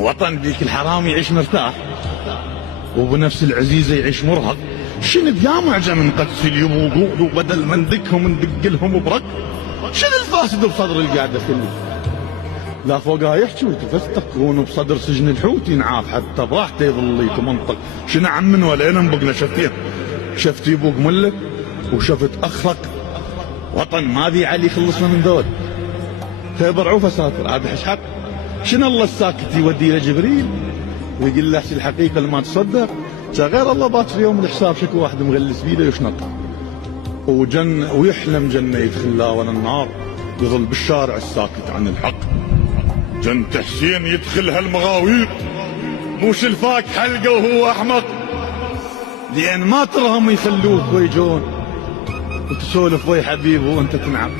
وطن ذيك الحرام يعيش مرتاح، وبنفس العزيزة يعيش مرهق. شنو يا معجم من قدس اليبوض، وبدل ما ندكهم ندق لهم برق. شنو الفاسد بصدر القعدة خلي؟ لا فوقها يحكي وتفستق، وانو بصدر سجن الحوت ينعاف حتى براحته يظل يتمنطق. شنو عم من ولينا مبقنا شفتين؟ شفتي ابوك ملك وشفت اخرق. وطن ما ذي علي خلصنا من ذول. خيبر عوف اسافر عاد حق. شنو الله الساكت يودي لجبريل ويقول له الحقيقه اللي ما تصدق. غير الله باكر يوم الحساب شكو واحد مغلس بيده يشنط ويحلم جنه يدخل لا ولا النار، يظل بالشارع الساكت عن الحق. جنة حسين يدخل هالمغاوير، مو شلفاك حلقه وهو احمق. لان ما ترهم يخلوك ويجون وتسولف ويا حبيبه وانت تنعم.